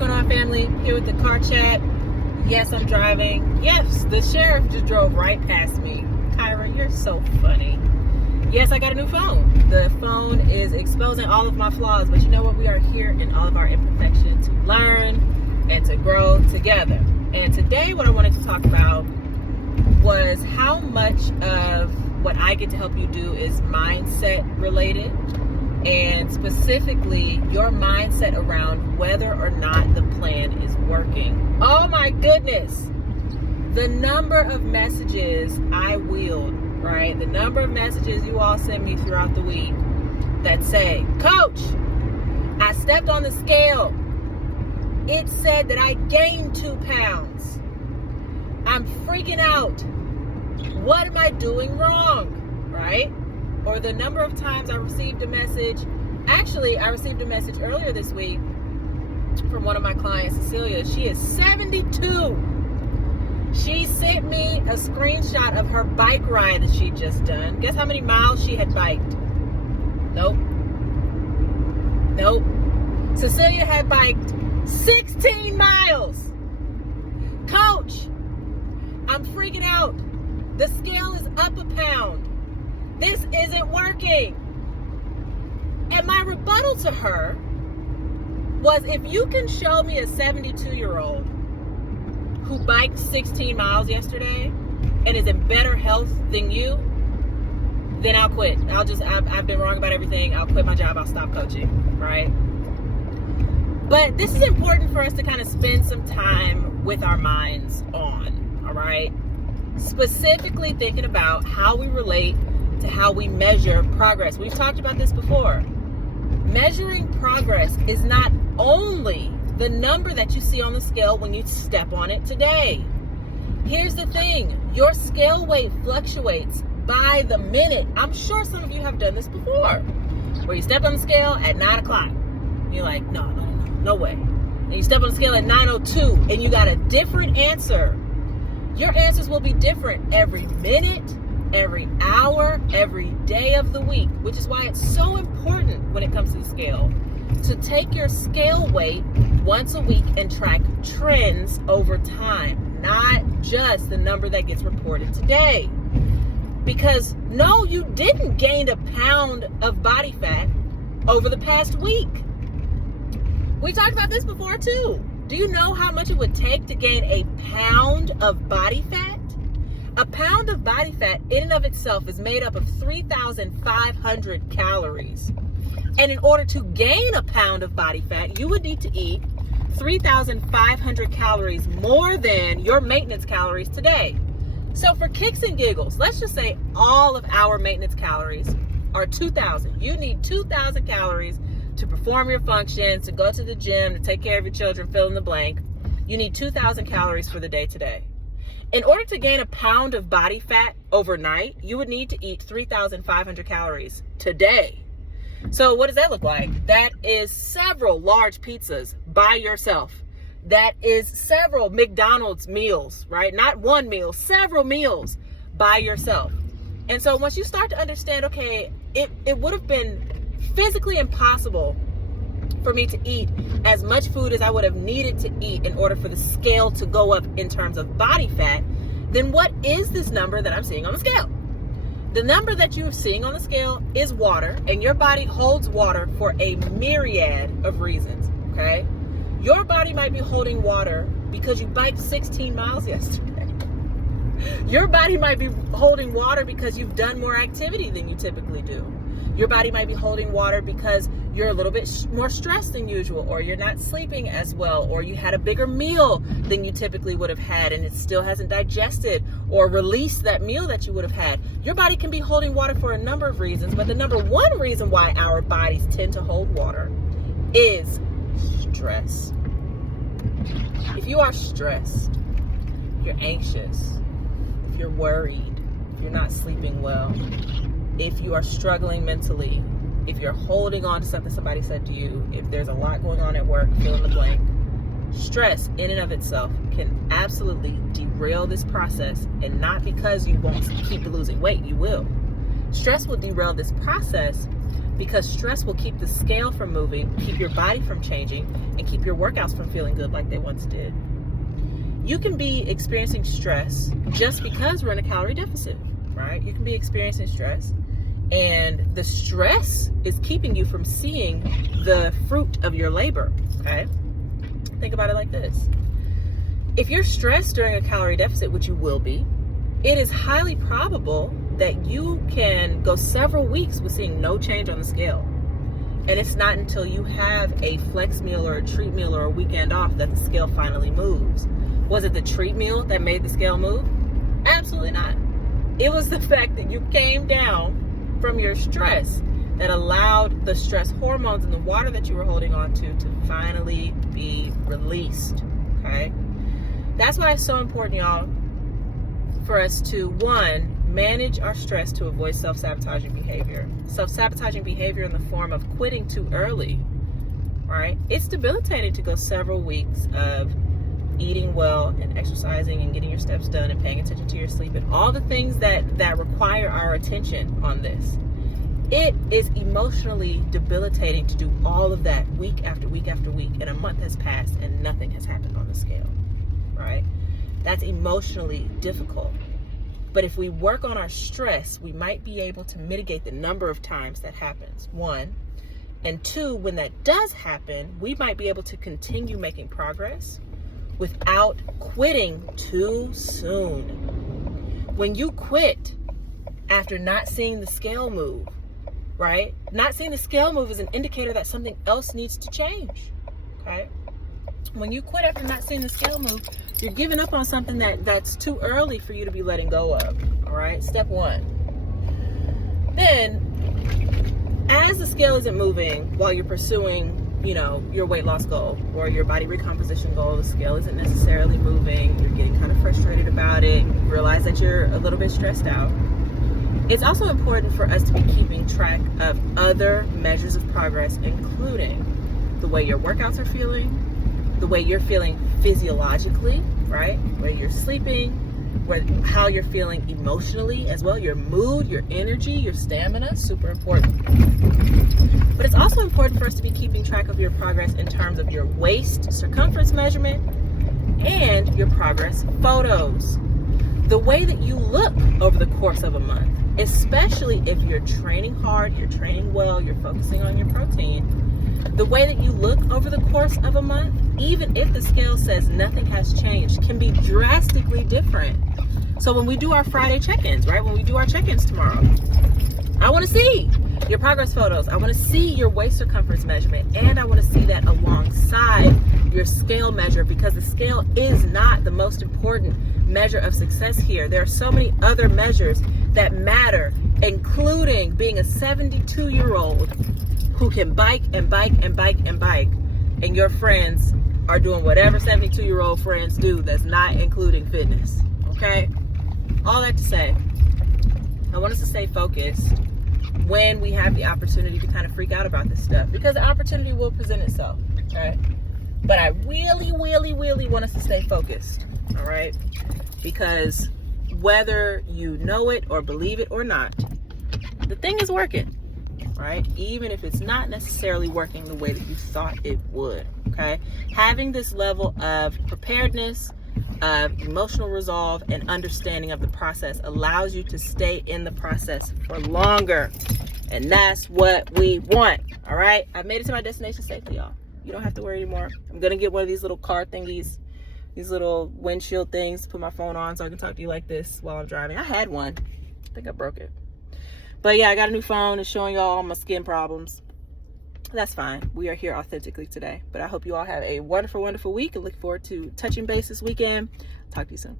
going on, family? Here with the car chat. Yes, I'm driving. Yes, the sheriff just drove right past me. Kyra, you're so funny. Yes, I got a new phone. The phone is exposing all of my flaws, but you know what? We are here in all of our imperfection to learn and to grow together. And today what I wanted to talk about was how much of what I get to help you do is mindset related, and specifically your mindset around whether or not the plan is working. Oh my goodness. The number of messages I wield, right? The number of messages you all send me throughout the week that say, Coach, I stepped on the scale. It said that I gained 2 pounds. I'm freaking out. What am I doing wrong, right? Or the number of times I received a message. Actually, I received a message earlier this week from one of my clients, Cecilia. She is 72. She sent me a screenshot of her bike ride that she'd just done. Guess how many miles she had biked? Nope. Cecilia had biked 16 miles. Coach, I'm freaking out. The scale is up a pound. This isn't working. And my rebuttal to her was, if you can show me a 72-year-old who biked 16 miles yesterday and is in better health than you, then I'll quit. I've been wrong about everything. I'll quit my job. I'll stop coaching, right? But this is important for us to kind of spend some time with our minds on, all right? Specifically thinking about how we relate to how we measure progress. We've talked about this before. Measuring progress is not only the number that you see on the scale when you step on it today. Here's the thing. Your scale weight fluctuates by the minute. I'm sure some of you have done this before, where you step on the scale at 9 o'clock. You're like, no way. And you step on the scale at 9:02 and you got a different answer. Your answers will be different every minute, every hour, every day of the week, which is why it's so important when it comes to the scale to take your scale weight once a week and track trends over time, not just the number that gets reported today. Because no, you didn't gain a pound of body fat over the past week. We talked about this before too. Do you know how much it would take to gain a pound of body fat? A pound of body fat in and of itself is made up of 3,500 calories. And in order to gain a pound of body fat, you would need to eat 3,500 calories more than your maintenance calories today. So for kicks and giggles, let's just say all of our maintenance calories are 2,000. You need 2,000 calories to perform your functions, to go to the gym, to take care of your children, fill in the blank. You need 2,000 calories for the day today. In order to gain a pound of body fat overnight, you would need to eat 3,500 calories today. So what does that look like? That is several large pizzas by yourself. That is several McDonald's meals, right? Not one meal, several meals by yourself. And so once you start to understand, okay, it would have been physically impossible for me to eat as much food as I would have needed to eat in order for the scale to go up in terms of body fat, then what is this number that I'm seeing on the scale? The number that you're seeing on the scale is water, and your body holds water for a myriad of reasons, okay? Your body might be holding water because you biked 16 miles yesterday. Your body might be holding water because you've done more activity than you typically do. Your body might be holding water because you're a little bit more stressed than usual, or you're not sleeping as well, or you had a bigger meal than you typically would have had and it still hasn't digested or released that meal that you would have had. Your body can be holding water for a number of reasons, but the number one reason why our bodies tend to hold water is stress. If you are stressed, if you're anxious, if you're worried, if you're not sleeping well, if you are struggling mentally, if you're holding on to something somebody said to you, if there's a lot going on at work, fill in the blank, stress in and of itself can absolutely derail this process. And not because you won't keep losing weight, you will. Stress will derail this process because stress will keep the scale from moving, keep your body from changing, and keep your workouts from feeling good like they once did. You can be experiencing stress just because we're in a calorie deficit, right? You can be experiencing stress, and the stress is keeping you from seeing the fruit of your labor, okay? Think about it like this. If you're stressed during a calorie deficit, which you will be, it is highly probable that you can go several weeks with seeing no change on the scale. And it's not until you have a flex meal or a treat meal or a weekend off that the scale finally moves. Was it the treat meal that made the scale move? Absolutely not. It was the fact that you came down from your stress that allowed the stress hormones in the water that you were holding on to finally be released, okay? That's why it's so important, y'all, for us to, one, manage our stress to avoid self-sabotaging behavior. Self-sabotaging behavior in the form of quitting too early, right? It's debilitating to go several weeks of eating well and exercising and getting your steps done and paying attention to your sleep and all the things that require our attention on this. It is emotionally debilitating to do all of that week after week after week, and a month has passed and nothing has happened on the scale, right? That's emotionally difficult. But if we work on our stress, we might be able to mitigate the number of times that happens, one. And two, when that does happen, we might be able to continue making progress without quitting too soon. When you quit after not seeing the scale move, right? Not seeing the scale move is an indicator that something else needs to change, okay? When you quit after not seeing the scale move, you're giving up on something that's too early for you to be letting go of, all right? Step one. Then, as the scale isn't moving while you're pursuing, your weight loss goal or your body recomposition goal, the scale isn't necessarily moving, you're getting kind of frustrated about it, you realize that you're a little bit stressed out. It's also important for us to be keeping track of other measures of progress, including the way your workouts are feeling, the way you're feeling physiologically, right? Where you're sleeping, how you're feeling emotionally as well, your mood, your energy, your stamina, super important. But it's also important for us to be keeping track of your progress in terms of your waist circumference measurement and your progress photos. The way that you look over the course of a month, especially if you're training hard, you're training well, you're focusing on your protein, the way that you look over the course of a month, even if the scale says nothing has changed, can be drastically different. So when we do our Friday check-ins, right? When we do our check-ins tomorrow, I want to see your progress photos. I want to see your waist circumference measurement, and I want to see that alongside your scale measure, because the scale is not the most important measure of success here. There are so many other measures that matter, including being a 72-year-old who can bike and bike and bike and bike, and your friends are doing whatever 72-year-old friends do that's not including fitness, okay? All that to say, I want us to stay focused when we have the opportunity to kind of freak out about this stuff, because the opportunity will present itself, right? But I really, really, really want us to stay focused, all right? Because whether you know it or believe it or not, the thing is working, right? Even if it's not necessarily working the way that you thought it would, okay? Having this level of preparedness, of emotional resolve, and understanding of the process allows you to stay in the process for longer. And that's what we want, all right? I've made it to my destination safely, y'all. You don't have to worry anymore. I'm going to get one of these little car thingies, these little windshield things to put my phone on so I can talk to you like this while I'm driving. I had one. I think I broke it. But yeah, I got a new phone. It's showing y'all all my skin problems. That's fine. We are here authentically today. But I hope you all have a wonderful, wonderful week, and look forward to touching base this weekend. Talk to you soon.